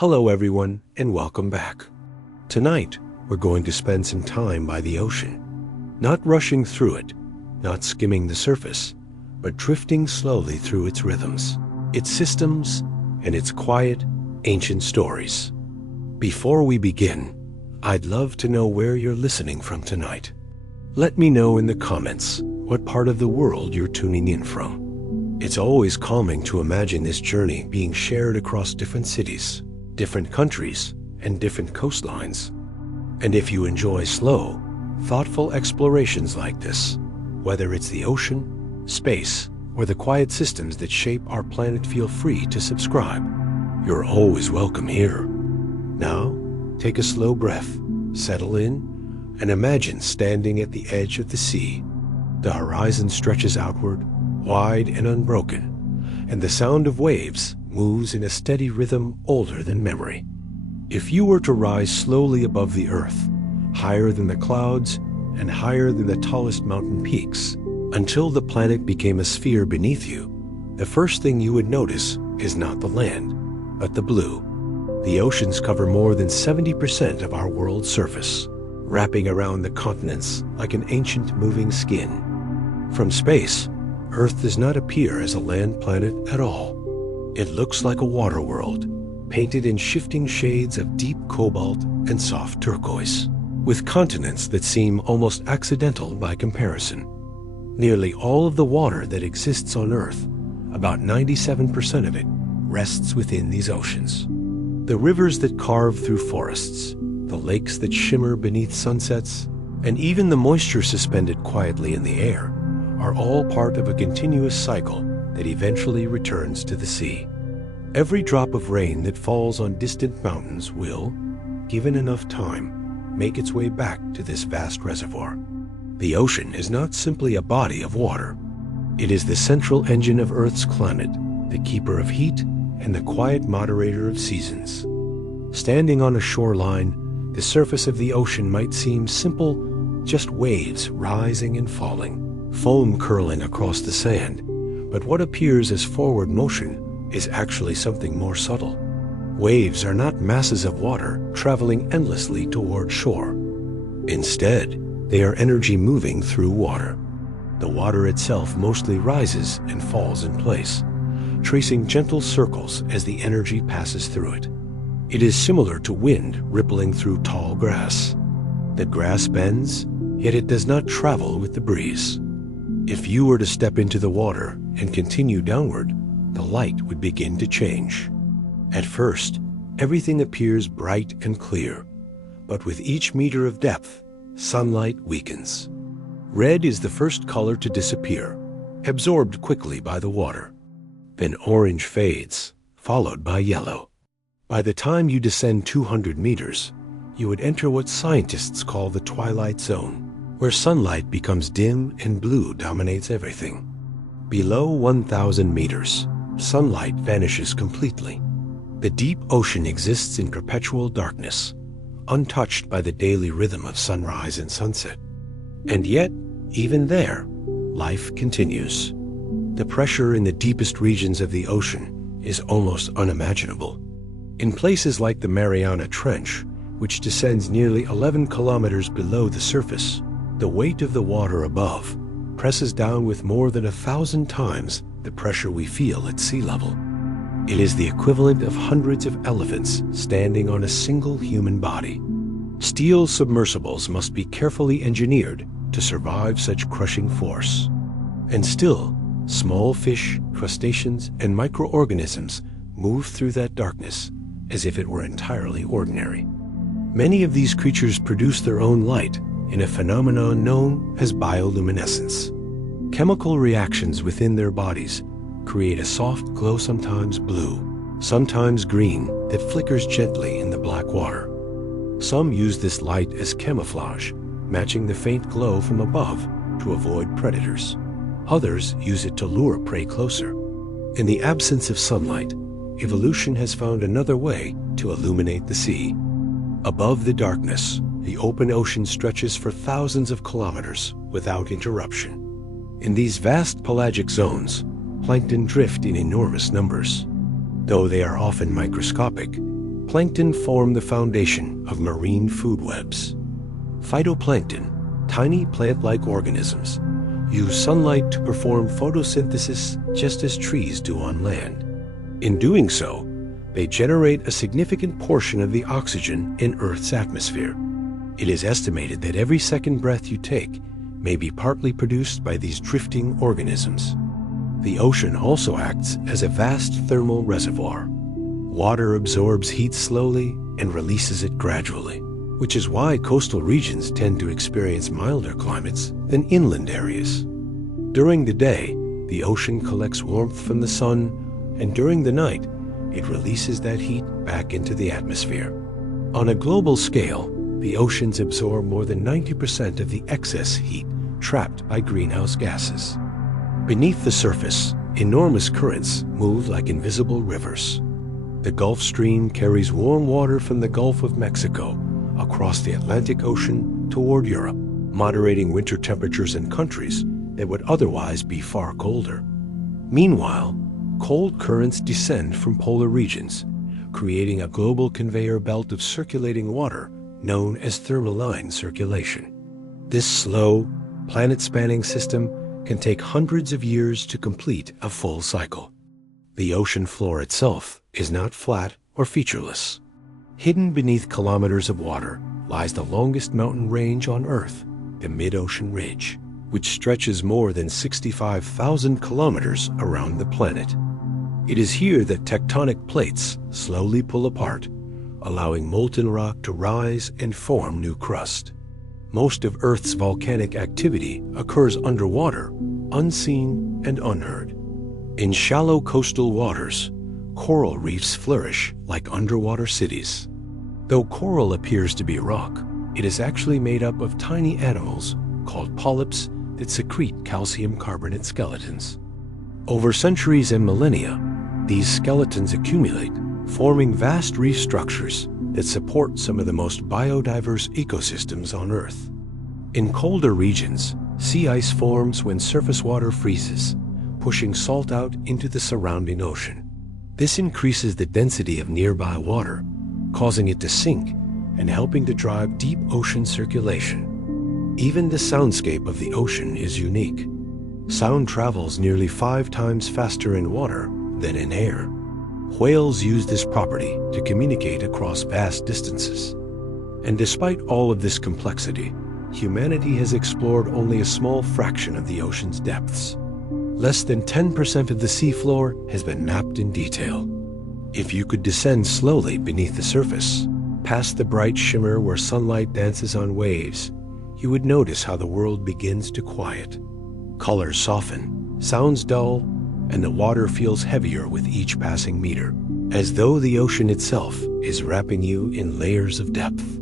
Hello everyone, and welcome back. Tonight, we're going to spend some time by the ocean. Not rushing through it, not skimming the surface, but drifting slowly through its rhythms, its systems, and its quiet, ancient stories. Before we begin, I'd love to know where you're listening from tonight. Let me know in the comments what part of the world you're tuning in from. It's always calming to imagine this journey being shared across different cities, different countries, and different coastlines. And if you enjoy slow, thoughtful explorations like this, whether it's the ocean, space, or the quiet systems that shape our planet, feel free to subscribe. You're always welcome here. Now, take a slow breath, settle in, and imagine standing at the edge of the sea. The horizon stretches outward, wide and unbroken, and the sound of waves moves in a steady rhythm older than memory. If you were to rise slowly above the earth, higher than the clouds and higher than the tallest mountain peaks, until the planet became a sphere beneath you, the first thing you would notice is not the land, but the blue. The oceans cover more than 70% of our world's surface, wrapping around the continents like an ancient moving skin. From space, Earth does not appear as a land planet at all. It looks like a water world, painted in shifting shades of deep cobalt and soft turquoise, with continents that seem almost accidental by comparison. Nearly all of the water that exists on Earth, about 97% of it, rests within these oceans. The rivers that carve through forests, the lakes that shimmer beneath sunsets, and even the moisture suspended quietly in the air, are all part of a continuous cycle that eventually returns to the sea. Every drop of rain that falls on distant mountains will, given enough time, make its way back to this vast reservoir. The ocean is not simply a body of water. It is the central engine of Earth's climate, the keeper of heat, and the quiet moderator of seasons. Standing on a shoreline, the surface of the ocean might seem simple, just waves rising and falling, foam curling across the sand. But what appears as forward motion is actually something more subtle. Waves are not masses of water traveling endlessly toward shore. Instead, they are energy moving through water. The water itself mostly rises and falls in place, tracing gentle circles as the energy passes through it. It is similar to wind rippling through tall grass. The grass bends, yet it does not travel with the breeze. If you were to step into the water and continue downward, the light would begin to change. At first, everything appears bright and clear, but with each meter of depth, sunlight weakens. Red is the first color to disappear, absorbed quickly by the water. Then orange fades, followed by yellow. By the time you descend 200 meters, you would enter what scientists call the twilight zone, where sunlight becomes dim and blue dominates everything. Below 1,000 meters, sunlight vanishes completely. The deep ocean exists in perpetual darkness, untouched by the daily rhythm of sunrise and sunset. And yet, even there, life continues. The pressure in the deepest regions of the ocean is almost unimaginable. In places like the Mariana Trench, which descends nearly 11 kilometers below the surface, the weight of the water above presses down with more than 1,000 times the pressure we feel at sea level. It is the equivalent of hundreds of elephants standing on a single human body. Steel submersibles must be carefully engineered to survive such crushing force. And still, small fish, crustaceans, and microorganisms move through that darkness as if it were entirely ordinary. Many of these creatures produce their own light in a phenomenon known as bioluminescence. Chemical reactions within their bodies create a soft glow, sometimes blue, sometimes green, that flickers gently in the black water. Some use this light as camouflage, matching the faint glow from above to avoid predators. Others use it to lure prey closer. In the absence of sunlight, evolution has found another way to illuminate the sea. Above the darkness, the open ocean stretches for thousands of kilometers without interruption. In these vast pelagic zones, plankton drift in enormous numbers. Though they are often microscopic, Plankton form the foundation of marine food webs. Phytoplankton, tiny plant-like organisms, use sunlight to perform photosynthesis just as trees do on land. In doing so, they generate a significant portion of the oxygen in Earth's atmosphere. It is estimated that every second breath you take may be partly produced by these drifting organisms. The ocean also acts as a vast thermal reservoir. Water absorbs heat slowly and releases it gradually, which is why coastal regions tend to experience milder climates than inland areas. During the day, the ocean collects warmth from the sun, and during the night, it releases that heat back into the atmosphere. On a global scale, the oceans absorb more than 90% of the excess heat trapped by greenhouse gases. Beneath the surface, enormous currents move like invisible rivers. The Gulf Stream carries warm water from the Gulf of Mexico across the Atlantic Ocean toward Europe, moderating winter temperatures in countries that would otherwise be far colder. Meanwhile, cold currents descend from polar regions, creating a global conveyor belt of circulating water known as thermohaline circulation. This slow, planet-spanning system can take hundreds of years to complete a full cycle. The ocean floor itself is not flat or featureless. Hidden beneath kilometers of water lies the longest mountain range on Earth, the mid-ocean ridge, which stretches more than 65,000 kilometers around the planet. It is here that tectonic plates slowly pull apart, allowing molten rock to rise and form new crust. Most of Earth's volcanic activity occurs underwater, unseen and unheard. In shallow coastal waters, coral reefs flourish like underwater cities. Though coral appears to be rock, it is actually made up of tiny animals called polyps that secrete calcium carbonate skeletons. Over centuries and millennia, these skeletons accumulate, forming vast reef structures that support some of the most biodiverse ecosystems on Earth. In colder regions, sea ice forms when surface water freezes, pushing salt out into the surrounding ocean. This increases the density of nearby water, causing it to sink and helping to drive deep ocean circulation. Even the soundscape of the ocean is unique. Sound travels nearly 5 times faster in water than in air. Whales use this property to communicate across vast distances. And despite all of this complexity, humanity has explored only a small fraction of the ocean's depths. Less than 10% of the seafloor has been mapped in detail. If you could descend slowly beneath the surface, past the bright shimmer where sunlight dances on waves, you would notice how the world begins to quiet. Colors soften, sounds dull, and the water feels heavier with each passing meter, as though the ocean itself is wrapping you in layers of depth.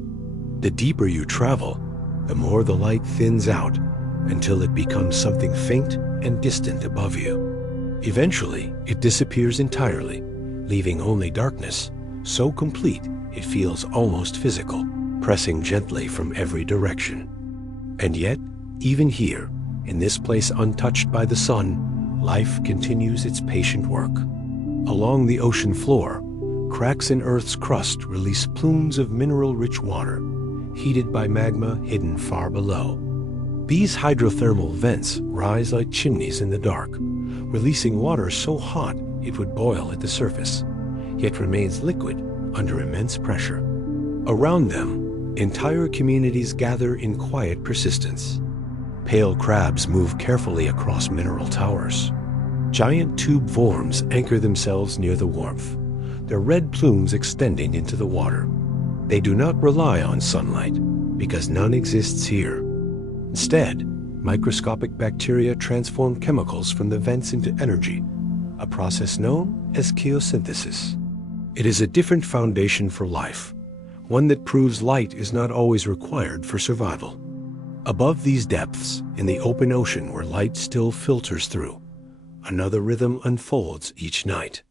The deeper you travel, the more the light thins out until it becomes something faint and distant above you. Eventually, it disappears entirely, leaving only darkness, so complete it feels almost physical, pressing gently from every direction. And yet, even here, in this place untouched by the sun, life continues its patient work. Along the ocean floor, cracks in Earth's crust release plumes of mineral-rich water, heated by magma hidden far below. These hydrothermal vents rise like chimneys in the dark, releasing water so hot it would boil at the surface, yet remains liquid under immense pressure. Around them, entire communities gather in quiet persistence. Pale crabs move carefully across mineral towers. Giant tube worms anchor themselves near the warmth, their red plumes extending into the water. They do not rely on sunlight, because none exists here. Instead, microscopic bacteria transform chemicals from the vents into energy, a process known as chemosynthesis. It is a different foundation for life, one that proves light is not always required for survival. Above these depths, in the open ocean where light still filters through, another rhythm unfolds each night.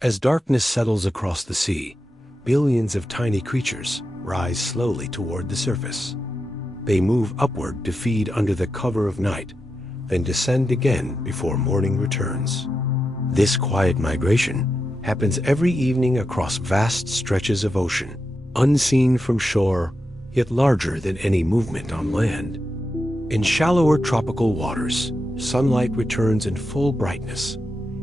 As darkness settles across the sea, billions of tiny creatures rise slowly toward the surface. They move upward to feed under the cover of night, then descend again before morning returns. This quiet migration happens every evening across vast stretches of ocean, unseen from shore, yet larger than any movement on land. In shallower tropical waters, sunlight returns in full brightness,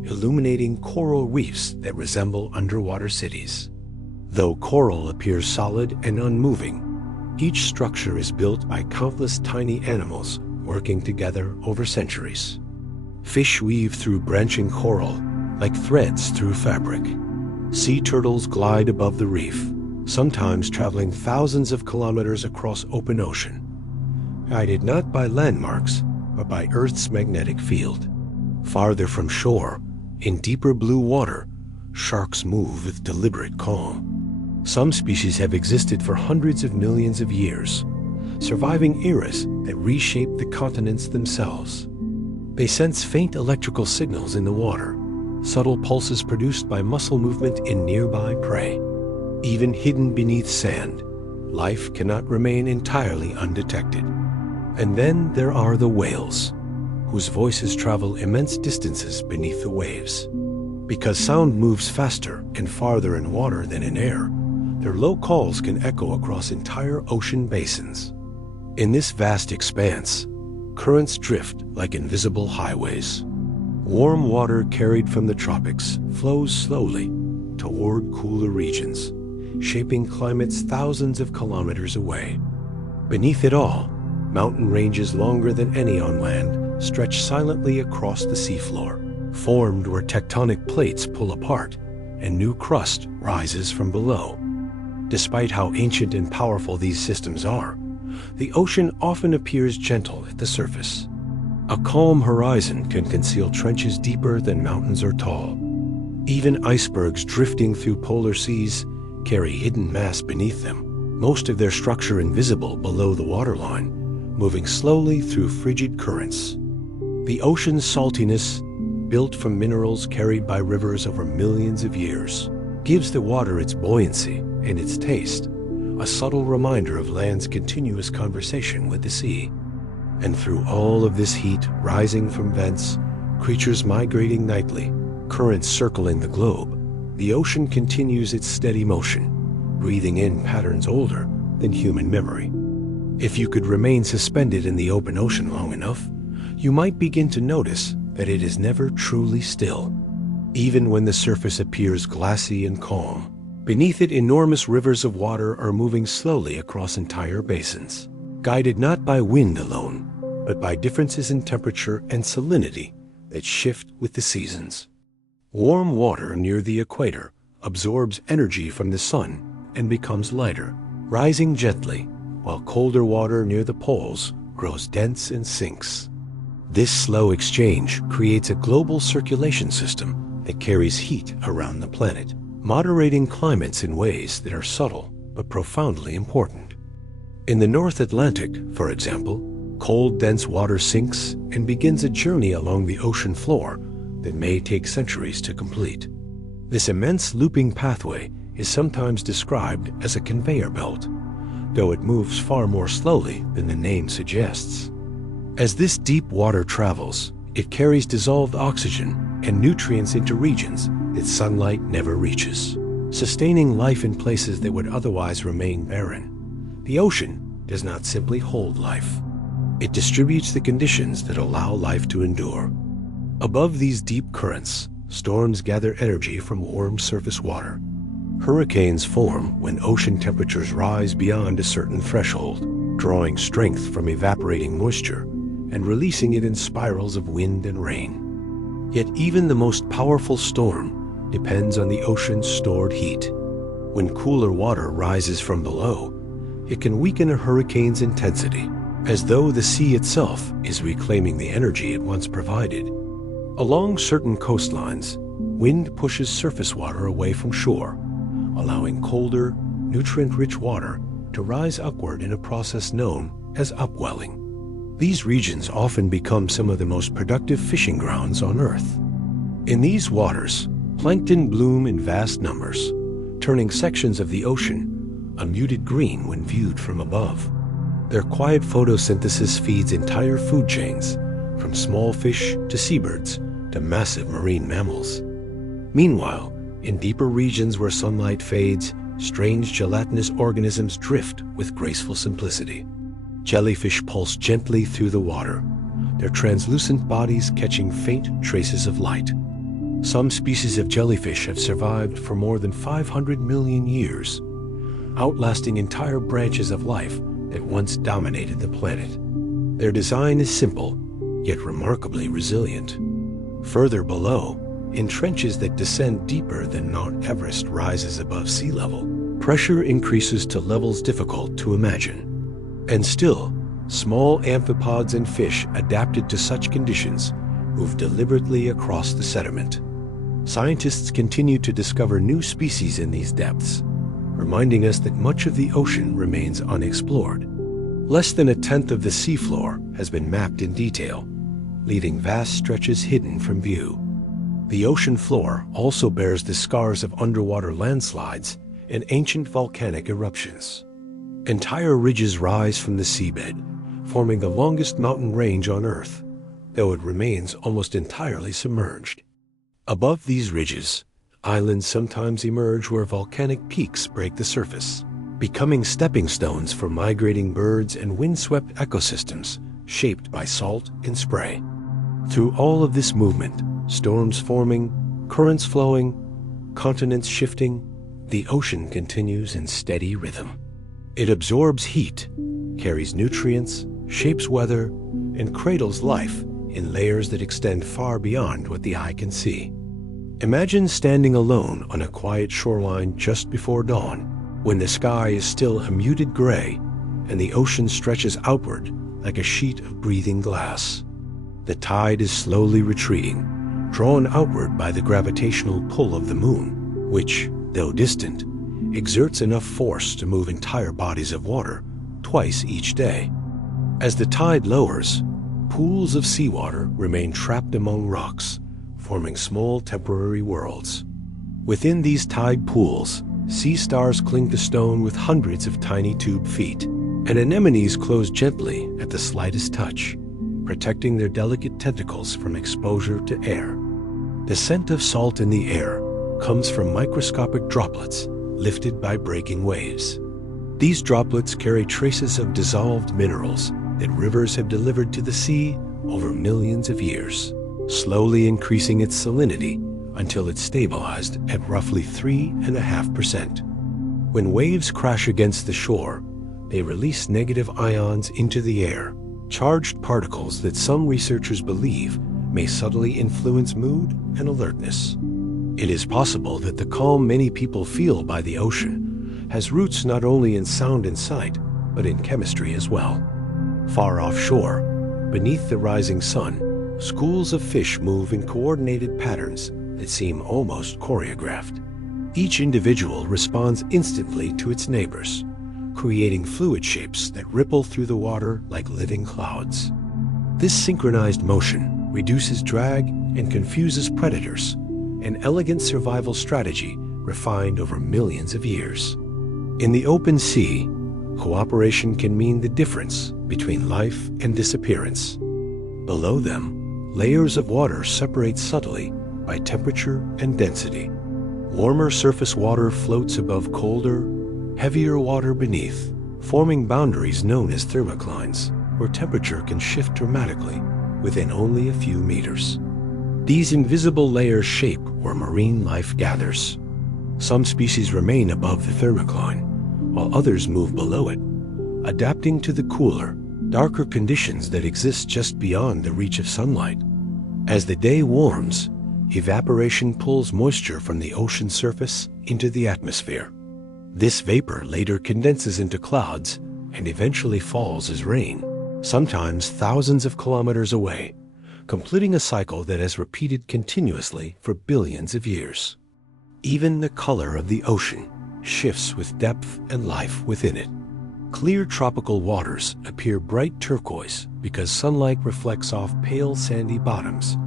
illuminating coral reefs that resemble underwater cities. Though coral appears solid and unmoving, each structure is built by countless tiny animals working together over centuries. Fish weave through branching coral like threads through fabric. Sea turtles glide above the reef, sometimes traveling thousands of kilometers across open ocean, guided not by landmarks, but by Earth's magnetic field. Farther from shore, in deeper blue water, sharks move with deliberate calm. Some species have existed for hundreds of millions of years, surviving eras that reshape the continents themselves. They sense faint electrical signals in the water, subtle pulses produced by muscle movement in nearby prey. Even hidden beneath sand, life cannot remain entirely undetected. And then there are the whales, whose voices travel immense distances beneath the waves. Because sound moves faster and farther in water than in air, their low calls can echo across entire ocean basins. In this vast expanse, currents drift like invisible highways. Warm water carried from the tropics flows slowly toward cooler regions, shaping climates thousands of kilometers away. Beneath it all, mountain ranges longer than any on land stretch silently across the seafloor, formed where tectonic plates pull apart and new crust rises from below. Despite how ancient and powerful these systems are, the ocean often appears gentle at the surface. A calm horizon can conceal trenches deeper than mountains are tall. Even icebergs drifting through polar seas carry hidden mass beneath them, most of their structure invisible below the waterline, moving slowly through frigid currents. The ocean's saltiness, built from minerals carried by rivers over millions of years, gives the water its buoyancy and its taste, a subtle reminder of land's continuous conversation with the sea. And through all of this heat rising from vents, creatures migrating nightly, currents circling the globe, the ocean continues its steady motion, breathing in patterns older than human memory. If you could remain suspended in the open ocean long enough, you might begin to notice that it is never truly still. Even when the surface appears glassy and calm, beneath it enormous rivers of water are moving slowly across entire basins, guided not by wind alone, but by differences in temperature and salinity that shift with the seasons. Warm water near the equator absorbs energy from the sun and becomes lighter, rising gently, while colder water near the poles grows dense and sinks. This slow exchange creates a global circulation system that carries heat around the planet, moderating climates in ways that are subtle but profoundly important. In the North Atlantic, for example, cold, dense water sinks and begins a journey along the ocean floor that may take centuries to complete. This immense looping pathway is sometimes described as a conveyor belt, though it moves far more slowly than the name suggests. As this deep water travels, it carries dissolved oxygen and nutrients into regions that sunlight never reaches, sustaining life in places that would otherwise remain barren. The ocean does not simply hold life. It distributes the conditions that allow life to endure. Above these deep currents, storms gather energy from warm surface water. Hurricanes form when ocean temperatures rise beyond a certain threshold, drawing strength from evaporating moisture and releasing it in spirals of wind and rain. Yet even the most powerful storm depends on the ocean's stored heat. When cooler water rises from below, it can weaken a hurricane's intensity, as though the sea itself is reclaiming the energy it once provided. Along certain coastlines, wind pushes surface water away from shore, allowing colder, nutrient-rich water to rise upward in a process known as upwelling. These regions often become some of the most productive fishing grounds on Earth. In these waters, plankton bloom in vast numbers, turning sections of the ocean a muted green when viewed from above. Their quiet photosynthesis feeds entire food chains, from small fish to seabirds to massive marine mammals. Meanwhile, In deeper regions where sunlight fades, strange gelatinous organisms drift with graceful simplicity. Jellyfish pulse gently through the water, their translucent bodies catching faint traces of light. Some species of jellyfish have survived for more than 500 million years, outlasting entire branches of life that once dominated the planet. Their design is simple, yet remarkably resilient. Further below, in trenches that descend deeper than Mount Everest rises above sea level, pressure increases to levels difficult to imagine. And still, small amphipods and fish adapted to such conditions move deliberately across the sediment. Scientists continue to discover new species in these depths, reminding us that much of the ocean remains unexplored. Less than a tenth of the seafloor has been mapped in detail, leaving vast stretches hidden from view. The ocean floor also bears the scars of underwater landslides and ancient volcanic eruptions. Entire ridges rise from the seabed, forming the longest mountain range on Earth, though it remains almost entirely submerged. Above these ridges, islands sometimes emerge where volcanic peaks break the surface, becoming stepping stones for migrating birds and windswept ecosystems shaped by salt and spray. Through all of this movement, storms forming, currents flowing, continents shifting, the ocean continues in steady rhythm. It absorbs heat, carries nutrients, shapes weather, and cradles life in layers that extend far beyond what the eye can see. Imagine standing alone on a quiet shoreline just before dawn, when the sky is still a muted gray and the ocean stretches outward like a sheet of breathing glass. The tide is slowly retreating, drawn outward by the gravitational pull of the moon, which, though distant, exerts enough force to move entire bodies of water twice each day. As the tide lowers, pools of seawater remain trapped among rocks, forming small temporary worlds. Within these tide pools, sea stars cling to stone with hundreds of tiny tube feet, and anemones close gently at the slightest touch, protecting their delicate tentacles from exposure to air. The scent of salt in the air comes from microscopic droplets lifted by breaking waves. These droplets carry traces of dissolved minerals that rivers have delivered to the sea over millions of years, slowly increasing its salinity until it's stabilized at roughly 3.5%. When waves crash against the shore, they release negative ions into the air, charged particles that some researchers believe may subtly influence mood and alertness. It is possible that the calm many people feel by the ocean has roots not only in sound and sight, but in chemistry as well. Far offshore, beneath the rising sun, schools of fish move in coordinated patterns that seem almost choreographed. Each individual responds instantly to its neighbors, creating fluid shapes that ripple through the water like living clouds. This synchronized motion reduces drag and confuses predators, an elegant survival strategy refined over millions of years. In the open sea, cooperation can mean the difference between life and disappearance. Below them, layers of water separate subtly by temperature and density. Warmer surface water floats above colder, heavier water beneath, forming boundaries known as thermoclines, where temperature can shift dramatically within only a few meters. These invisible layers shape where marine life gathers. Some species remain above the thermocline, while others move below it, adapting to the cooler, darker conditions that exist just beyond the reach of sunlight. As the day warms, evaporation pulls moisture from the ocean surface into the atmosphere. This vapor later condenses into clouds and eventually falls as rain, sometimes thousands of kilometers away, completing a cycle that has repeated continuously for billions of years. Even the color of the ocean shifts with depth and life within it. Clear tropical waters appear bright turquoise because sunlight reflects off pale sandy bottoms,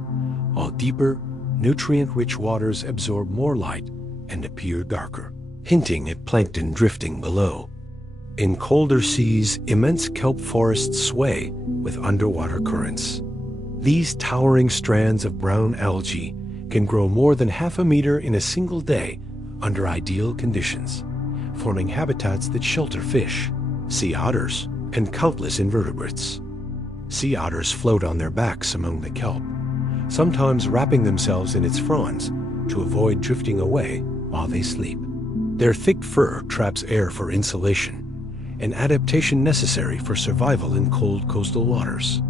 while deeper, nutrient-rich waters absorb more light and appear darker, hinting at plankton drifting below. In colder seas, immense kelp forests sway with underwater currents. These towering strands of brown algae can grow more than half a meter in a single day under ideal conditions, forming habitats that shelter fish, sea otters, and countless invertebrates. Sea otters float on their backs among the kelp, sometimes wrapping themselves in its fronds to avoid drifting away while they sleep. Their thick fur traps air for insulation, an adaptation necessary for survival in cold coastal waters.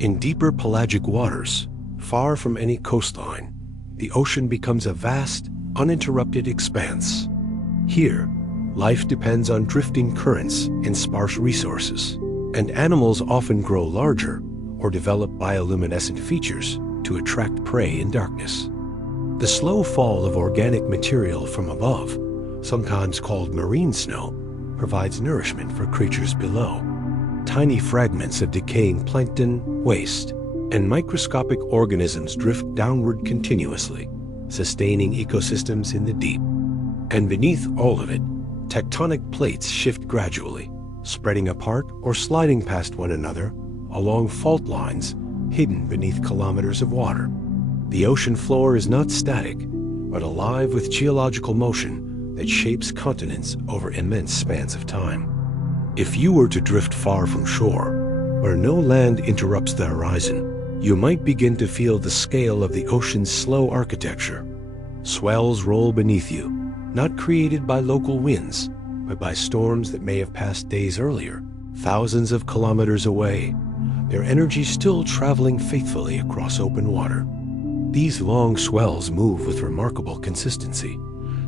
In deeper pelagic waters, far from any coastline, the ocean becomes a vast, uninterrupted expanse. Here, life depends on drifting currents and sparse resources, and animals often grow larger or develop bioluminescent features to attract prey in darkness. The slow fall of organic material from above, sometimes called marine snow, provides nourishment for creatures below. Tiny fragments of decaying plankton, waste, and microscopic organisms drift downward continuously, sustaining ecosystems in the deep. And beneath all of it, tectonic plates shift gradually, spreading apart or sliding past one another along fault lines hidden beneath kilometers of water. The ocean floor is not static, but alive with geological motion that shapes continents over immense spans of time. If you were to drift far from shore, where no land interrupts the horizon, you might begin to feel the scale of the ocean's slow architecture. Swells roll beneath you, not created by local winds, but by storms that may have passed days earlier, thousands of kilometers away, their energy still traveling faithfully across open water. These long swells move with remarkable consistency,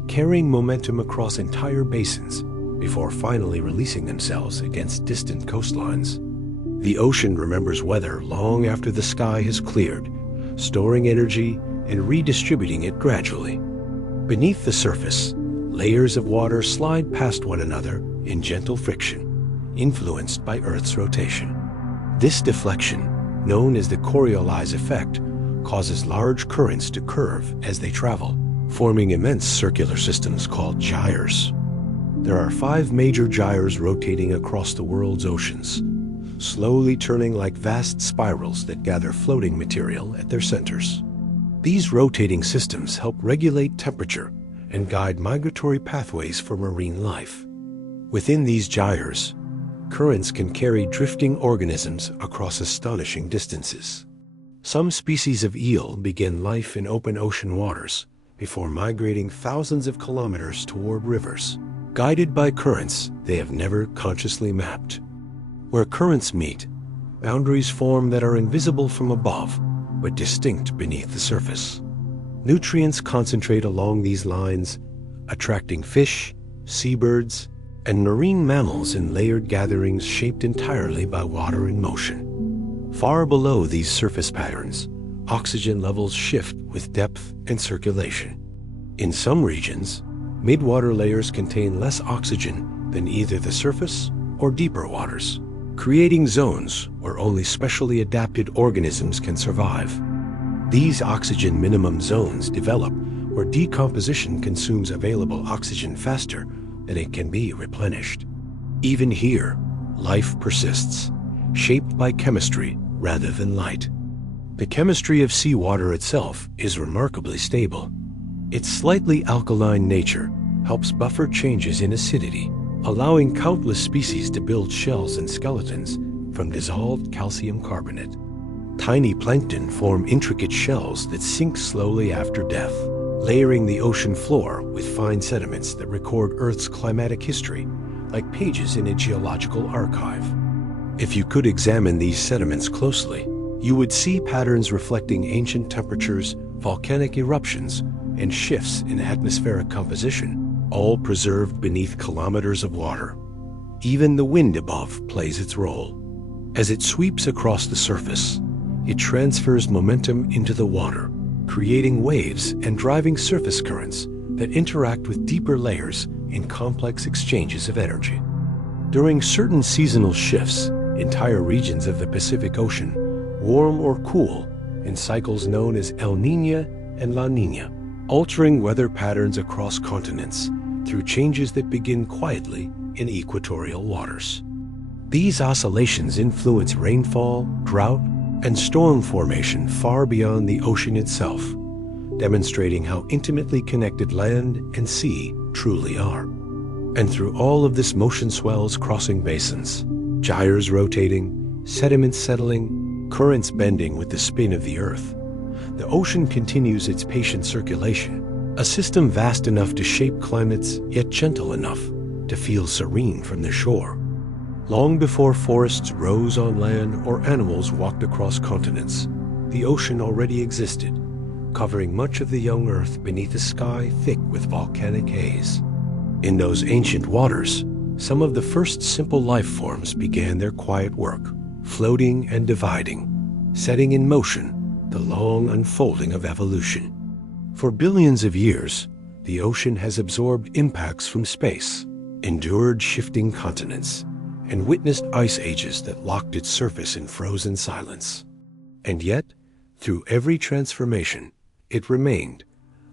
carrying momentum across entire basins before finally releasing themselves against distant coastlines. The ocean remembers weather long after the sky has cleared, storing energy and redistributing it gradually. Beneath the surface, layers of water slide past one another in gentle friction, influenced by Earth's rotation. This deflection, known as the Coriolis effect, causes large currents to curve as they travel, forming immense circular systems called gyres. There are 5 major gyres rotating across the world's oceans, slowly turning like vast spirals that gather floating material at their centers. These rotating systems help regulate temperature and guide migratory pathways for marine life. Within these gyres, currents can carry drifting organisms across astonishing distances. Some species of eel begin life in open ocean waters before migrating thousands of kilometers toward rivers, guided by currents they have never consciously mapped. Where currents meet, boundaries form that are invisible from above, but distinct beneath the surface. Nutrients concentrate along these lines, attracting fish, seabirds, and marine mammals in layered gatherings shaped entirely by water in motion. Far below these surface patterns, oxygen levels shift with depth and circulation. In some regions, midwater layers contain less oxygen than either the surface or deeper waters, creating zones where only specially adapted organisms can survive. These oxygen minimum zones develop where decomposition consumes available oxygen faster than it can be replenished. Even here, life persists, shaped by chemistry rather than light. The chemistry of seawater itself is remarkably stable. Its slightly alkaline nature helps buffer changes in acidity, allowing countless species to build shells and skeletons from dissolved calcium carbonate. Tiny plankton form intricate shells that sink slowly after death, layering the ocean floor with fine sediments that record Earth's climatic history, like pages in a geological archive. If you could examine these sediments closely, you would see patterns reflecting ancient temperatures, volcanic eruptions, and shifts in atmospheric composition, all preserved beneath kilometers of water. Even the wind above plays its role. As it sweeps across the surface, it transfers momentum into the water, creating waves and driving surface currents that interact with deeper layers in complex exchanges of energy. During certain seasonal shifts, entire regions of the Pacific Ocean warm or cool in cycles known as El Niño and La Niña, altering weather patterns across continents through changes that begin quietly in equatorial waters. These oscillations influence rainfall, drought, and storm formation far beyond the ocean itself, demonstrating how intimately connected land and sea truly are. And through all of this motion, swells crossing basins, gyres rotating, sediments settling, currents bending with the spin of the earth, the ocean continues its patient circulation, a system vast enough to shape climates, yet gentle enough to feel serene from the shore. Long before forests rose on land or animals walked across continents, the ocean already existed, covering much of the young earth beneath a sky thick with volcanic haze. In those ancient waters, some of the first simple life forms began their quiet work, floating and dividing, setting in motion the long unfolding of evolution. For billions of years, the ocean has absorbed impacts from space, endured shifting continents, and witnessed ice ages that locked its surface in frozen silence. And yet, through every transformation, it remained,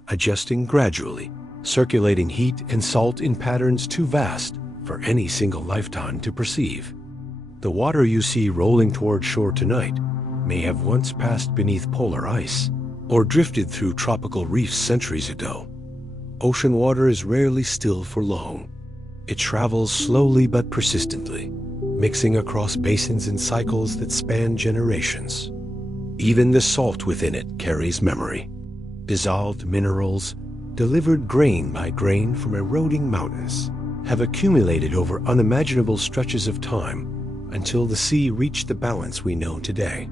adjusting gradually, circulating heat and salt in patterns too vast for any single lifetime to perceive. The water you see rolling toward shore tonight may have once passed beneath polar ice or drifted through tropical reefs centuries ago. Ocean water is rarely still for long. It travels slowly but persistently, mixing across basins in cycles that span generations. Even the salt within it carries memory. Dissolved minerals, delivered grain by grain from eroding mountains, have accumulated over unimaginable stretches of time until the sea reached the balance we know today.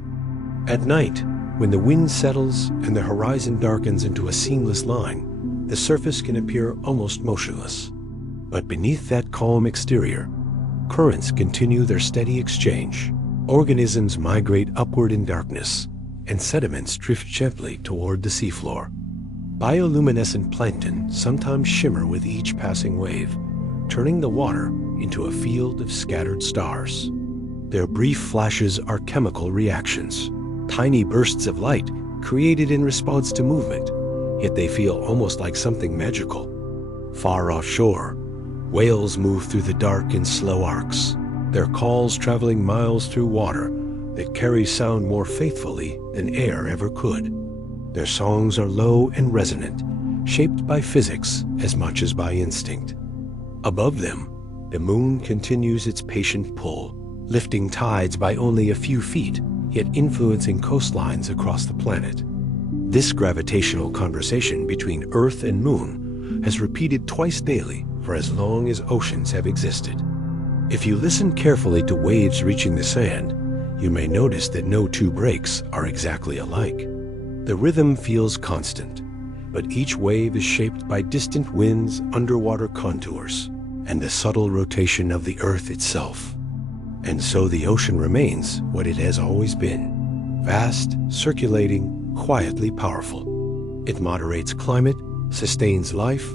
At night, when the wind settles and the horizon darkens into a seamless line, the surface can appear almost motionless. But beneath that calm exterior, currents continue their steady exchange. Organisms migrate upward in darkness, and sediments drift gently toward the seafloor. Bioluminescent plankton sometimes shimmer with each passing wave, turning the water into a field of scattered stars. Their brief flashes are chemical reactions, tiny bursts of light created in response to movement, yet they feel almost like something magical. Far offshore, whales move through the dark in slow arcs, their calls traveling miles through water that carries sound more faithfully than air ever could. Their songs are low and resonant, shaped by physics as much as by instinct. Above them, the moon continues its patient pull, lifting tides by only a few feet, yet influencing coastlines across the planet. This gravitational conversation between Earth and Moon has repeated twice daily for as long as oceans have existed. If you listen carefully to waves reaching the sand, you may notice that no two breaks are exactly alike. The rhythm feels constant, but each wave is shaped by distant winds, underwater contours, and the subtle rotation of the Earth itself. And so the ocean remains what it has always been: vast, circulating, quietly powerful. It moderates climate, sustains life,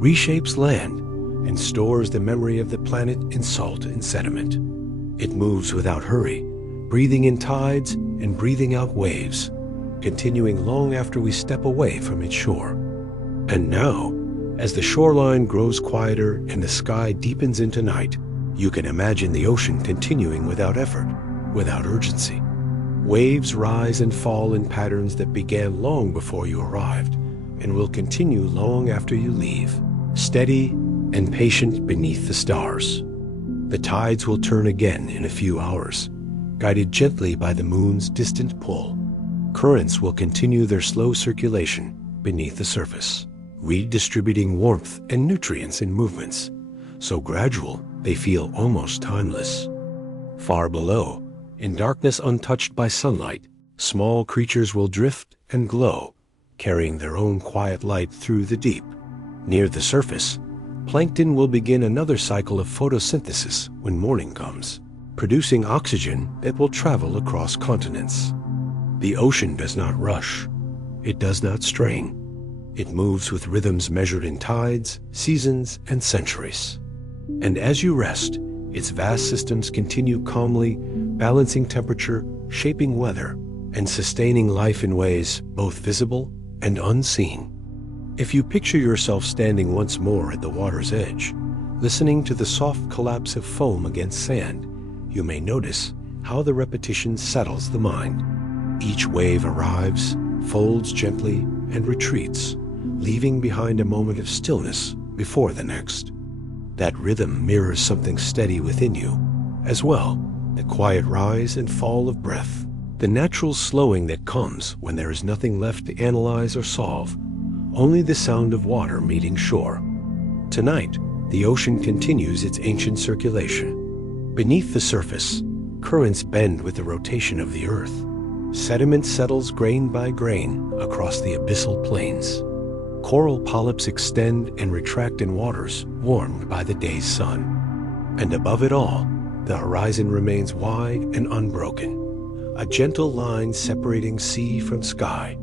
reshapes land, and stores the memory of the planet in salt and sediment. It moves without hurry, breathing in tides and breathing out waves, continuing long after we step away from its shore. And now, as the shoreline grows quieter and the sky deepens into night, you can imagine the ocean continuing without effort, without urgency. Waves rise and fall in patterns that began long before you arrived and will continue long after you leave, steady and patient beneath the stars. The tides will turn again in a few hours, guided gently by the moon's distant pull. Currents will continue their slow circulation beneath the surface, redistributing warmth and nutrients in movements, so gradual they feel almost timeless. Far below, in darkness untouched by sunlight, small creatures will drift and glow, carrying their own quiet light through the deep. Near the surface, plankton will begin another cycle of photosynthesis when morning comes, producing oxygen that will travel across continents. The ocean does not rush. It does not strain. It moves with rhythms measured in tides, seasons, and centuries. And as you rest, its vast systems continue calmly, balancing temperature, shaping weather, and sustaining life in ways both visible and unseen. If you picture yourself standing once more at the water's edge, listening to the soft collapse of foam against sand, you may notice how the repetition settles the mind. Each wave arrives, folds gently, and retreats, leaving behind a moment of stillness before the next. That rhythm mirrors something steady within you, as well, the quiet rise and fall of breath, the natural slowing that comes when there is nothing left to analyze or solve, only the sound of water meeting shore. Tonight, the ocean continues its ancient circulation. Beneath the surface, currents bend with the rotation of the earth. Sediment settles grain by grain across the abyssal plains. Coral polyps extend and retract in waters warmed by the day's sun. And above it all, the horizon remains wide and unbroken, a gentle line separating sea from sky.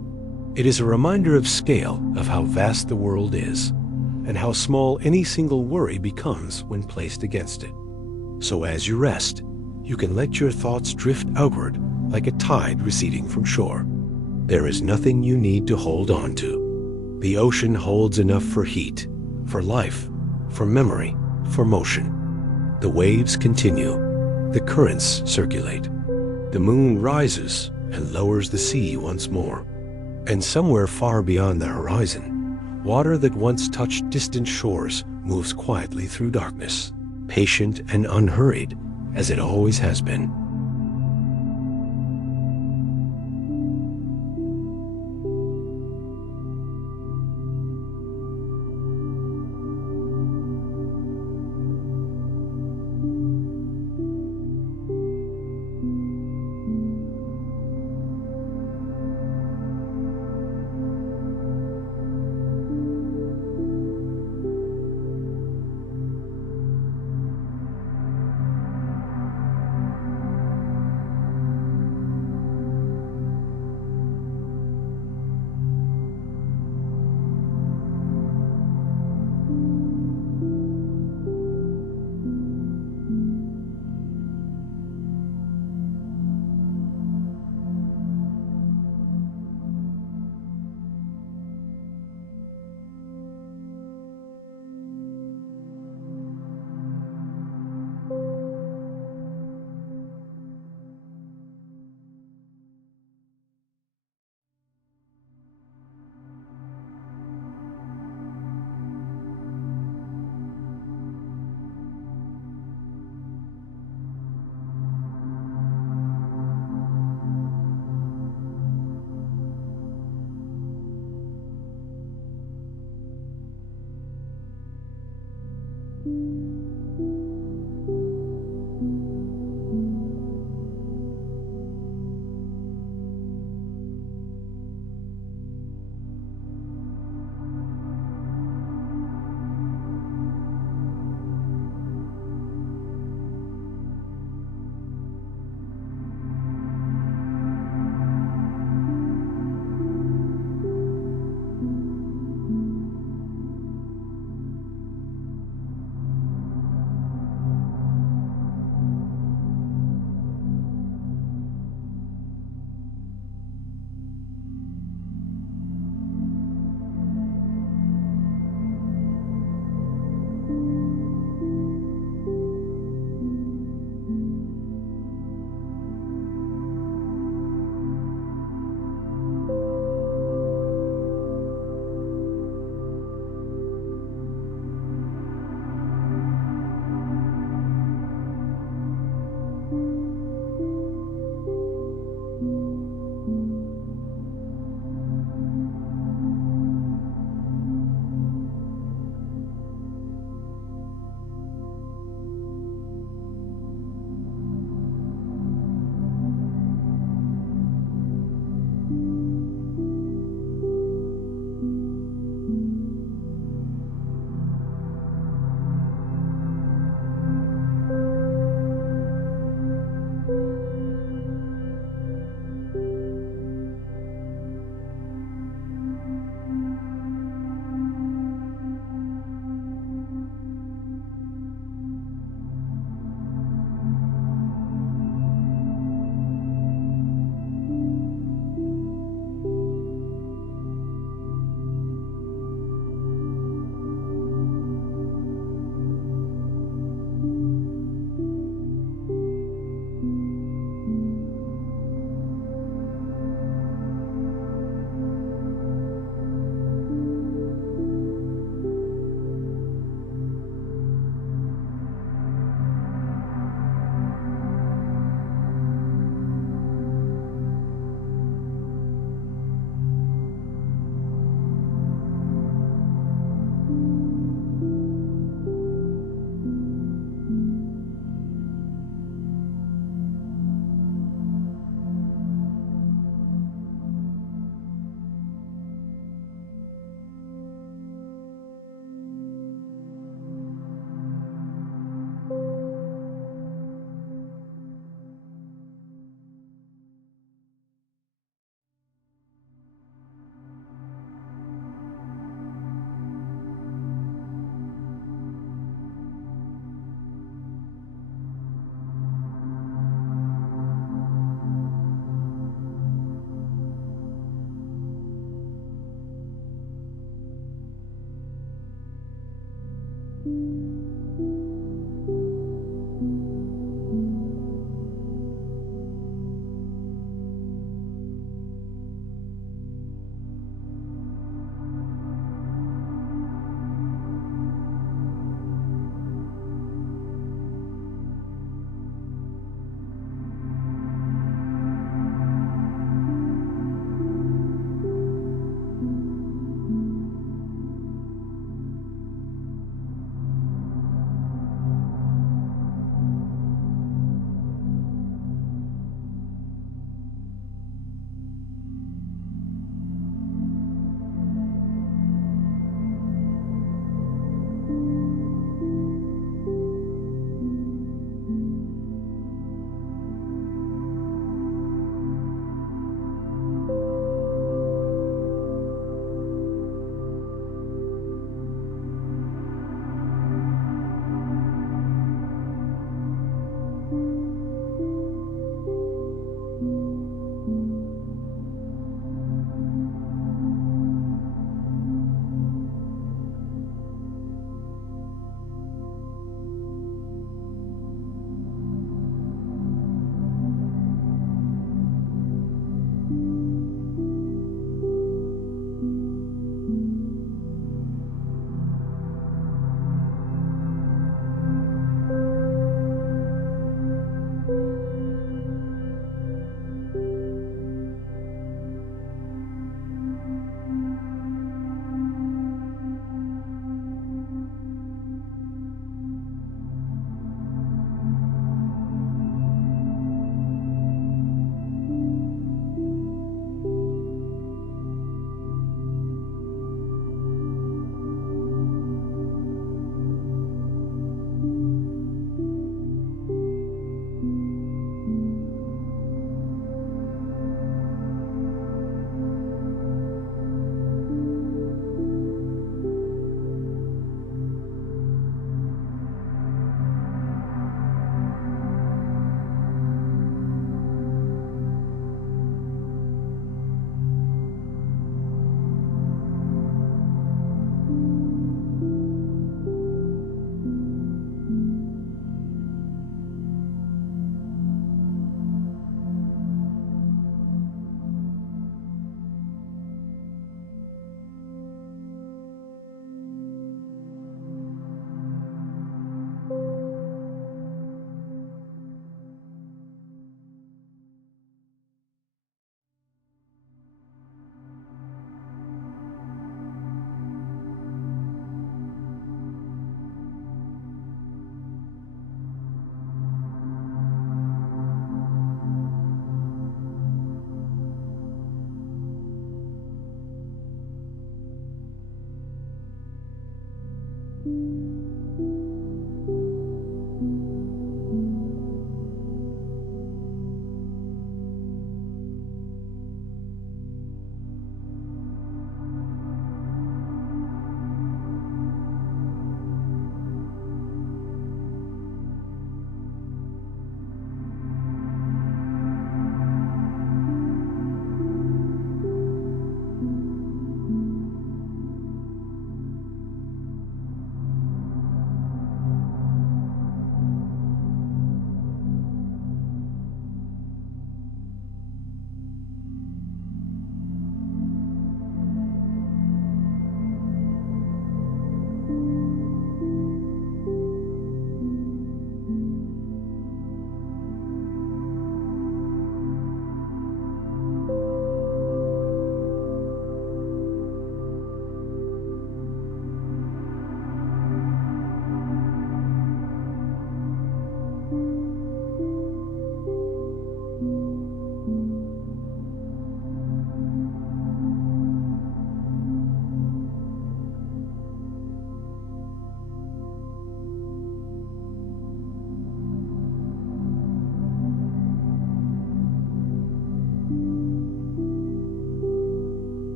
It is a reminder of scale of how vast the world is, and how small any single worry becomes when placed against it. So as you rest, you can let your thoughts drift outward like a tide receding from shore. There is nothing you need to hold on to. The ocean holds enough for heat, for life, for memory, for motion. The waves continue. The currents circulate. The moon rises and lowers the sea once more. And somewhere far beyond the horizon, water that once touched distant shores moves quietly through darkness, patient and unhurried, as it always has been.